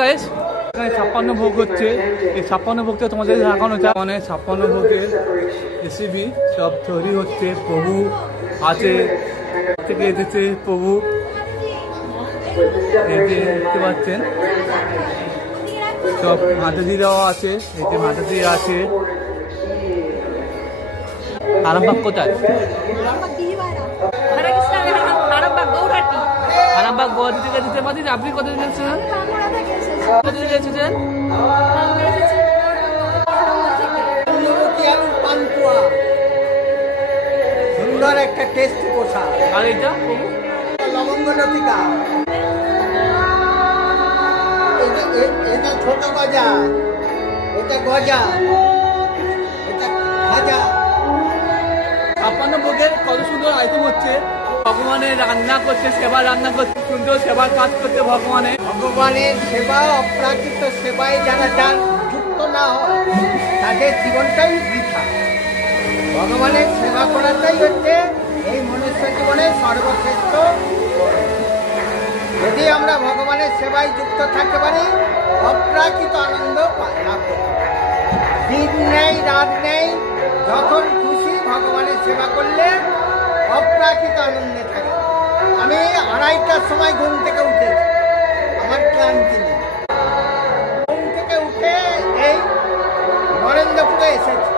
Guys এখানে 56 ভোগ হচ্ছে। এই 56 ভোগটা তোমাদের দেখানো চাই। মানে 56 ভোগের রেসিপি সব তৈরি হচ্ছে। প্রভু আছে থেকে এসেছে প্রভু, এই যে দেখতে পাচ্ছেন সব মাতাজিরাও আছে। এই যে মাতাজি আছে। আরামবাগ কোথায়? আরামবাগ গৌহাটি থেকে দিতে পারি। আপনি কোথায় গেছেন? সুন্দর একটা টেস্ট পোশাক। আর এটা লবঙ্গ লতিকা, এটা ছোট গজা, এটা গজা, এটা ভাজা। 56 ভোগের কত সুন্দর আইটেম হচ্ছে। ভগবানের রান্না করছে, সেবা রান্না করছে, সুন্দর সেবার কাজ করছে ভগবানের। ভগবানের সেবা, অপ্রাকৃত সেবায় যারা যার যুক্ত না হয় তাদের জীবনটাই বৃথা। ভগবানের সেবা করাটাই হচ্ছে এই মনুষ্য জীবনের সর্বশ্রেষ্ঠ। যদি আমরা ভগবানের সেবায় যুক্ত থাকতে পারি, অপ্রাকৃত আনন্দ লাভ করতে পারি। দিন নেই রাত নেই, যখন খুশি ভগবানের সেবা করলে অপ্রাকৃত আনন্দে থাকে। আমি 2:30টার সময় ঘুম থেকে উঠেছি, আমার ক্লান্তি নেই। ঘুম থেকে উঠে এই নরেন্দ্রপুরে এসেছি।